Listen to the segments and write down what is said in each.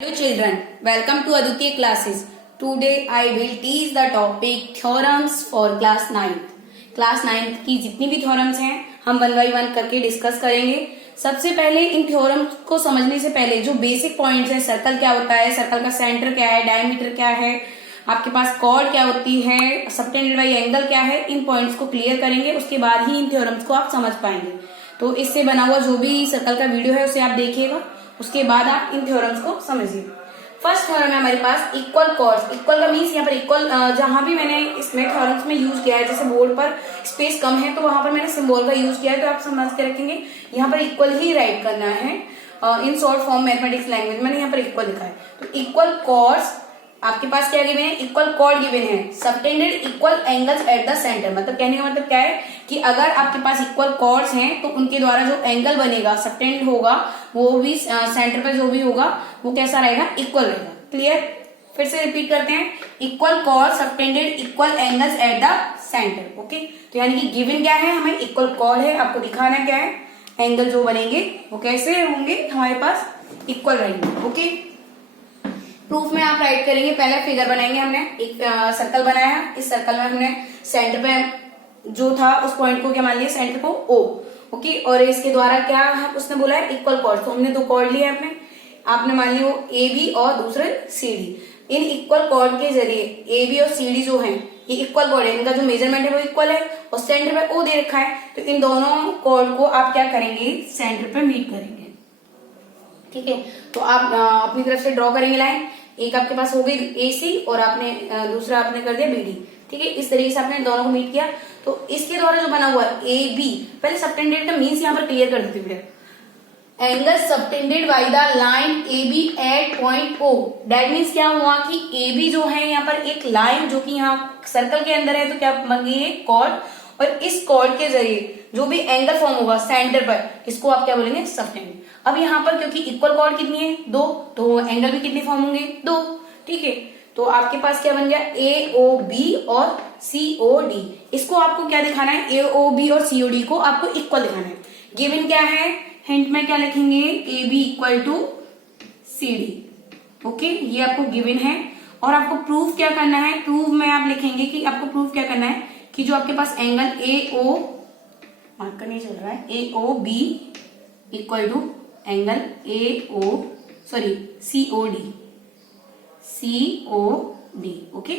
Hello children, welcome to Aditya classes. Today I will teach the topic theorems for class 9th. Class 9th की जितनी भी theorems हैं हम one by one करके discuss करेंगे। सबसे पहले इन थ्योरम्स को समझने से पहले जो बेसिक पॉइंट्स हैं, सर्कल क्या होता है, सर्कल का सेंटर क्या है, डायमीटर क्या है, आपके पास कॉर्ड क्या होती है, सबटेंडेड बाई एंगल क्या है, इन पॉइंट्स को क्लियर करेंगे। उसके बाद ही इन थ्योरम्स को आप समझ पाएंगे। तो इससे बना हुआ जो भी सर्कल का वीडियो है उसे आप देखिएगा, उसके बाद आप इन थ्योरम्स को समझिए। फर्स्ट थ्योरम है हमारे पास इक्वल कॉर्ड्स। इक्वल का मीन्स यहाँ पर इक्वल, जहां भी मैंने इसमें थ्योरम्स में यूज किया है, जैसे बोर्ड पर स्पेस कम है तो वहां पर मैंने सिंबल का यूज किया है, तो आप समझ के रखेंगे यहाँ पर इक्वल ही राइट करना है। In short form mathematics language मैंने यहाँ पर इक्वल लिखा है। तो इक्वल कॉर्ड्स आपके पास क्या गिवन है, इक्वल कॉर्ड गिवन है, subtended equal angles eight the centre. मतलब कहने का मतलब क्या है कि अगर आपके पास इक्वल कॉर्ड्स हैं तो उनके द्वारा जो एंगल बनेगा, सबटेंडेड होगा, वो भी सेंटर पे जो भी होगा वो कैसा रहेगा, इक्वल रहेगा। क्लियर? फिर से रिपीट करते हैं, equal cord subtended equal angles eight the centre. Okay, तो यानी कि गिवन क्या है, हमें इक्वल कॉर्ड है, आपको दिखाना क्या है, एंगल जो बनेंगे वो कैसे होंगे, हमारे पास इक्वल रहेंगे। ओके, प्रूफ में आप राइट करेंगे। पहले फिगर बनाएंगे, हमने एक सर्कल बनाया, इस सर्कल में हमने सेंटर पे जो था उस पॉइंट को क्या मान लिया, सेंटर को ओ। ओके, और इसके द्वारा क्या उसने बोला है, इक्वल कॉर्ड। तो हमने दो कॉर्ड लिए आपने मान लिया वो ए बी और दूसरे सी डी। इन इक्वल कॉर्ड के जरिए ए बी और सी डी जो है ये इक्वल कॉर्ड है, इनका जो मेजरमेंट है वो इक्वल है और सेंटर पे ओ दे रखा है। तो इन दोनों कॉर्ड को आप क्या करेंगे, सेंटर पे मीट करेंगे। ठीक है, तो आप अपनी तरफ से ड्रॉ करेंगे लाइन। एक आपके पास हो गई ए सी और आपने दूसरा आपने कर दिया बी डी। ठीक है, इस तरीके से आपने दोनों को मीट किया। तो इसके द्वारा जो बना हुआ ए बी, पहले सबटेंडेड का मीन्स यहाँ पर क्लियर कर देते हैं। Angle subtended by the line A B at point O. That means क्या हुआ कि ए बी जो है यहाँ पर एक लाइन जो कि यहाँ सर्कल के अंदर है, तो क्या बन गई है, कॉर्ड। और इस कॉर्ड के जरिए जो भी एंगल फॉर्म होगा सेंटर पर, इसको आप क्या बोलेंगे, सबटेंडेड। अब यहाँ पर क्योंकि इक्वल कॉर्ड कितनी है, दो, तो एंगल भी कितने फॉर्म होंगे, दो। ठीक है, तो आपके पास क्या बन गया, ए ओ बी और सी ओ डी। इसको आपको क्या दिखाना है, ए ओ बी और सी ओ डी को आपको इक्वल दिखाना है। गिवन क्या है, हिंट में क्या लिखेंगे, A B equal to C D. Okay, ये आपको गिवन है। और आपको प्रूफ क्या करना है, प्रूफ में आप लिखेंगे कि आपको प्रूफ क्या करना है कि जो आपके पास एंगल ए ओ, मार्कर नहीं चल रहा है, A O B equal to angle A O sorry C O D, C O D. Okay,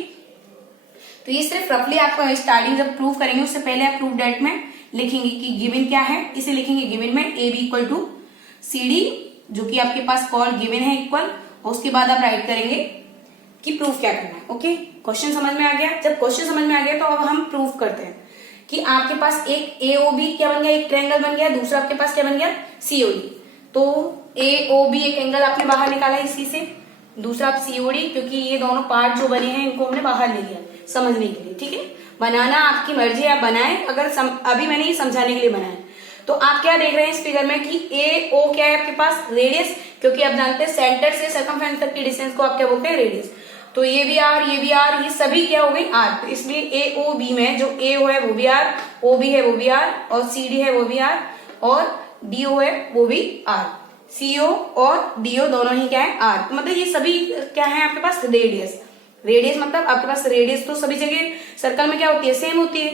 तो ये सिर्फ रफली आपको स्टार्टिंग जब प्रूफ करेंगे उससे पहले आप प्रूफ डेट में लिखेंगे कि गिवन क्या है, इसे लिखेंगे गिवन में A B equal to C D, जो कि आपके पास कॉर्ड गिवन है इक्वल। और उसके बाद आप राइट करेंगे कि प्रूफ क्या करना है। ओके, क्वेश्चन समझ में आ गया। जब क्वेश्चन समझ में आ गया तो अब हम प्रूफ करते हैं कि आपके पास एक ए ओ बी क्या बन गया, एक ट्रायंगल बन गया, दूसरा आपके पास क्या बन गया, सी ओ डी। तो ए ओ बी एक एंगल आपने बाहर निकाला इसी से, दूसरा आप सी ओ डी, क्योंकि ये दोनों पार्ट जो बने हैं इनको हमने बाहर ले लिया समझने के लिए। ठीक है, बनाना आपकी मर्जी, आप बनाएं। अगर अभी मैंने ये समझाने के लिए बनाया। तो आप क्या देख रहे हैं इस फिगर में कि ए ओ क्या है आपके पास, रेडियस, क्योंकि आप जानते हैं सेंटर से सर्कमफ्रेंस तक की डिस्टेंस को आप क्या बोलते हैं, रेडियस। तो ये भी आर, ये भी आर, ये सभी क्या हो गई, आर। तो इसलिए ए ओ बी में जो ए ओ है वो भी आर, ओ बी है वो भी आर, और सी डी है वो भी आर, और डी ओ है वो भी आर। सी ओ और डी ओ दोनों ही क्या है, आर। मतलब ये सभी क्या है आपके पास, रेडियस। रेडियस मतलब आपके पास रेडियस तो सभी जगह सर्कल में क्या होती है, सेम होती है।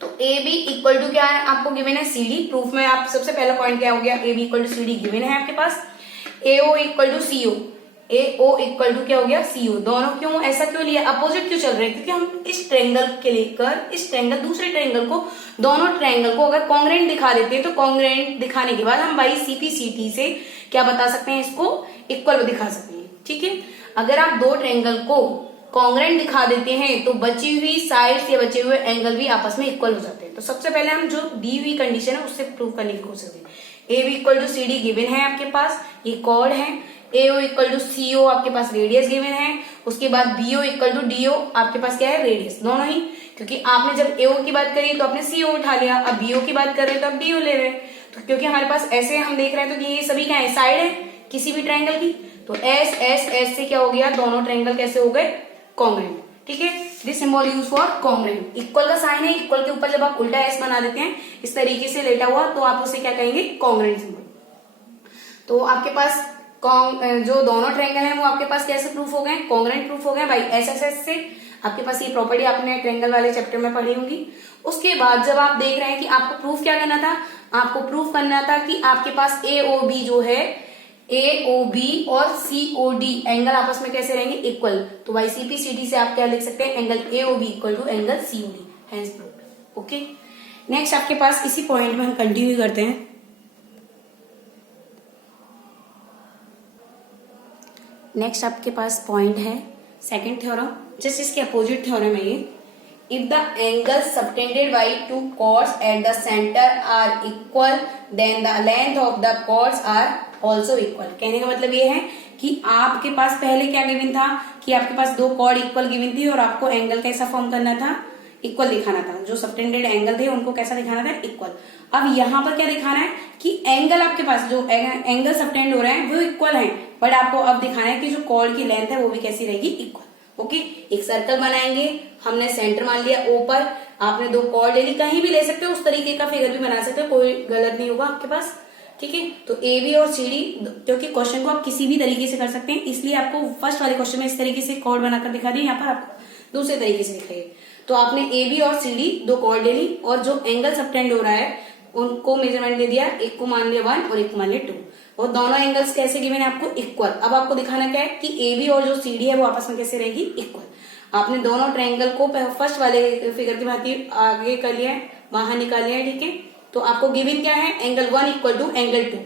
तो ए बी इक्वल टू क्या है, आपको गिवन है सी डी। प्रूफ में आप सबसे पहला पॉइंट क्या हो गया, A B equal to C D given है आपके पास। A O equal to C O, A O equal to क्या हो गया, सी ओ। दोनों क्यों, ऐसा क्यों लिया, अपोजिट क्यों चल रहे हैं, क्योंकि हम इस ट्रायंगल के लेकर इस ट्रायंगल दूसरे ट्रायंगल को, दोनों ट्रायंगल को अगर कॉन्ग्रेंट दिखा देते हैं तो कॉन्ग्रेंट दिखाने के बाद हम by C P C T से क्या बता सकते हैं, इसको इक्वल दिखा सकते हैं। ठीक है, अगर आप दो ट्रायंगल को कॉन्ग्रेंट दिखा देते हैं तो बची हुई साइड्स या बचे हुए एंगल भी आपस में इक्वल हो जाते हैं। तो सबसे पहले हम जो दी हुई कंडीशन है उससे प्रूव करने की कोशिश करें। A B equal to C D given है आपके पास, ये कॉर्ड है। A O equal to C ओ आपके पास रेडियस गिवन है। उसके बाद B O equal to D O आपके पास क्या है, रेडियस। दोनों ही, क्योंकि आपने जब ए ओ की बात करी तो आपने सी ओ उठा लिया, अब बी ओ की बात कर रहे तो आप डी ओ ले रहे हैं। तो क्योंकि हमारे पास ऐसे हम देख रहे हैं तो ये सभी क्या है, साइड है किसी भी ट्रायंगल की। तो एस एस एस से क्या हो गया, दोनों ट्रायंगल कैसे हो गए, कॉन्ग्रेंट। ठीक है, this symbol use for congruent. Equal का साइन है, इक्वल के ऊपर जब आप उल्टा एस बना देते हैं इस तरीके से लेटा हुआ, तो आप उसे क्या कहेंगे, कॉन्ग्रेंट सिंबल। तो आपके पास जो दोनों ट्रायंगल हैं वो आपके पास कैसे प्रूफ हो गए, कॉन्ग्रुएंट प्रूफ हो गए बाई एसएसएस से। आपके पास ये प्रॉपर्टी आपने ट्रायंगल वाले चैप्टर में पढ़ी होंगी। उसके बाद जब आप देख रहे हैं कि आपको प्रूफ क्या करना था, आपको प्रूफ करना था कि आपके पास एओबी जो है, एओबी और सीओडी एंगल आपस में कैसे रहेंगे, इक्वल। तो बाई सीपीसीडी से आप क्या लिख सकते हैं, angle AOB equal to angle COD, hence proved. Okay, next आपके पास इसी पॉइंट में हम कंटिन्यू करते हैं। नेक्स्ट आपके पास पॉइंट है सेकंड थ्योरम, जस्ट इसके अपोजिट थ्योरम है ये। If the angle subtended by two chords at the centre are equal then the length of the chords are also equal. कहने का मतलब ये है कि आपके पास पहले क्या गिवन था कि आपके पास दो कॉर्ड इक्वल गिवन थी और आपको एंगल कैसा फॉर्म करना था, इक्वल दिखाना था। जो सबटेंडेड एंगल थे उनको कैसा दिखाना था, इक्वल। अब यहाँ पर क्या दिखाना है कि एंगल आपके पास जो एंगल सबटेंड हो रहे हैं वो इक्वल है, बट आपको अब दिखाना है कि जो कॉर्ड की लेंथ है वो भी कैसी रहेगी, इक्वल। ओके, एक सर्कल बनाएंगे, हमने सेंटर मान लिया ओ पर, आपने दो कॉर्ड ले ली, कहीं भी ले सकते हो, उस तरीके का फिगर भी बना सकते हो, कोई गलत नहीं होगा आपके पास। ठीक है, तो ए बी और सी डी, क्योंकि क्वेश्चन को आप किसी भी तरीके से कर सकते हैं, इसलिए आपको फर्स्ट वाले क्वेश्चन में इस तरीके से कॉर्ड बनाकर दिखा दिए, यहाँ पर आपको दूसरे तरीके से दिखाइए। तो आपने ए बी और सी डी दो कॉर्ड ले ली और जो एंगल सबटेंड हो रहा है उनको मेजरमेंट दे दिया, एक को मान लिया 1 और एक को मान लिया 2, और दोनों एंगल्स कैसे गिवन है आपको, इक्वल। अब आपको दिखाना क्या है कि ए बी और जो सी डी है वो आपस में कैसे रहेगी, इक्वल। आपने दोनों ट्रायंगल को फर्स्ट वाले फिगर की भांति आगे कर लिया है, बाहर निकाल लिया है। ठीक है, तो आपको गिवन क्या है, एंगल 1 इक्वल टू एंगल 2।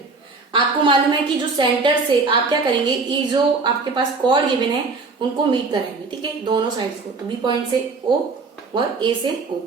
आपको मालूम है कि जो सेंटर से आप क्या करेंगे, ये जो आपके पास कॉर्ड गिवन है उनको मीट कराएंगे। ठीक है, दोनों साइड्स को, तो बी पॉइंट से ओ और ए से ओ,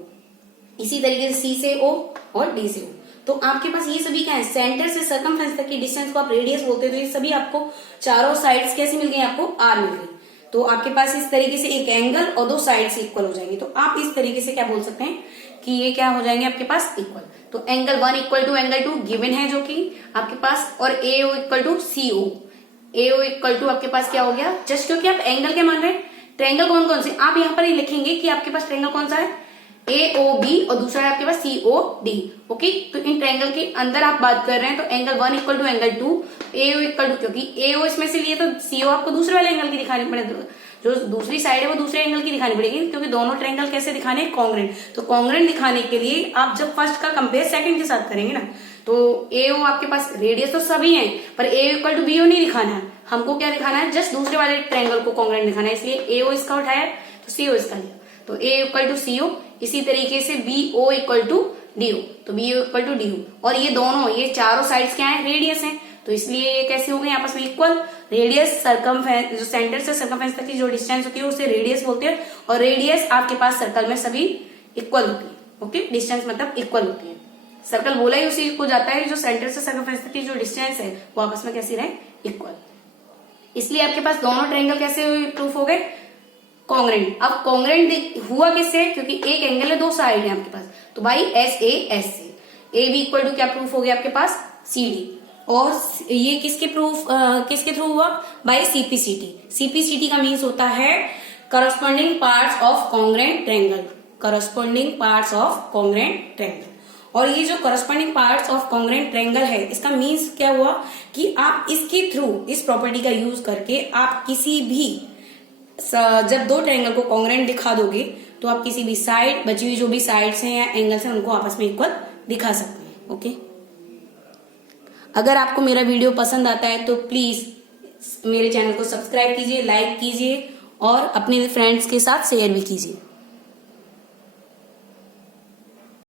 इसी तरीके से सी से ओ और डी से ओ। तो आपके पास ये सभी क्या है, सेंटर से सर्कमफ्रेंस तक की डिस्टेंस को आप रेडियस बोलते हैं, तो ये सभी आपको चारों साइड्स कैसे मिल गई, आपको आर मिल गई। तो आपके पास इस तरीके से एक एंगल और दो साइड से इक्वल हो जाएंगे, तो आप इस तरीके से क्या बोल सकते हैं कि ये क्या हो जाएंगे आपके पास, इक्वल। तो angle 1 equal to angle 2 given है जो कि आपके पास, और AO equal to CO, AO equal to आपके पास क्या हो गया, जस्ट क्योंकि आप एंगल क्या मान रहे हैं, ट्रायंगल कौन कौन से, आप यहाँ पर ही लिखेंगे कि आपके पास ट्रायंगल कौन सा है, एओबी, और दूसरा है आपके पास सीओडी। ओके, तो इन ट्रायंगल के अंदर आप बात कर रहे हैं, तो angle 1 equal to angle 2, AO equal to, क्योंकि एओ इसमें से लिए तो सीओ आपको दूसरे वाले एंगल की दिखानी पड़ेगी, जो दूसरी साइड है वो दूसरे एंगल की दिखानी पड़ेगी, क्योंकि दोनों ट्रायंगल कैसे दिखाने, कॉन्ग्रुएंट। तो कॉन्ग्रुएंट दिखाने के लिए आप जब फर्स्ट का कंपेयर सेकंड के साथ करेंगे ना, तो एओ आपके पास रेडियस तो सभी है, पर एओ इक्वल टू बीओ नहीं दिखाना है, हमको क्या दिखाना है, जस्ट दूसरे वाले ट्रायंगल को कॉन्ग्रुएंट दिखाना है, इसलिए एओ इसका उठाया तो सीओ इसका लिया, तो ए इक्वल टू सीओ। इसी तरीके से बीओ इक्वल टू डीओ, तो बीओ इक्वल टू डीओ, और ये दोनों, ये चारों साइड्स क्या है, रेडियस है, तो इसलिए ये कैसे हो गए आपस में इक्वल। रेडियस सर्कमफ्रेंस, जो सेंटर से सर्कमफ्रेंस तक की जो डिस्टेंस होती है उसे रेडियस बोलते हैं, और रेडियस आपके पास सर्कल में सभी इक्वल होती है। ओके, डिस्टेंस मतलब इक्वल होती है, सर्कल बोला ही उसी को जाता है, जो सेंटर से सर्कमफ्रेंस तक की जो डिस्टेंस है वो आपस में कैसी रहे, इक्वल। इसलिए आपके पास दोनों ट्रायंगल कैसे प्रूफ हो गए, कॉन्ग्रुएंट। अब कॉन्ग्रुएंट हुआ किससे, क्योंकि एक एंगल है, दो साइड है आपके पास, तो भाई एस से ए बी इक्वल टू क्या प्रूफ हो गया आपके पास, सी डी। और ये किसके थ्रू हुआ, बाय सीपीसीटी। सीपीसीटी का मीन्स होता है corresponding parts of congruent triangle, corresponding parts of congruent triangle. और ये जो corresponding parts of congruent triangle है, इसका मीन्स क्या हुआ कि आप इसके थ्रू, इस प्रॉपर्टी का यूज करके आप किसी भी, जब दो ट्रायंगल को कॉन्ग्रुएंट दिखा दोगे तो आप किसी भी साइड, बची हुई जो भी साइड्स हैं या एंगल्स हैं, उनको आपस में इक्वल दिखा सकते हैं। ओके, अगर आपको मेरा वीडियो पसंद आता है तो प्लीज मेरे चैनल को सब्सक्राइब कीजिए, लाइक कीजिए और अपने फ्रेंड्स के साथ शेयर भी कीजिए।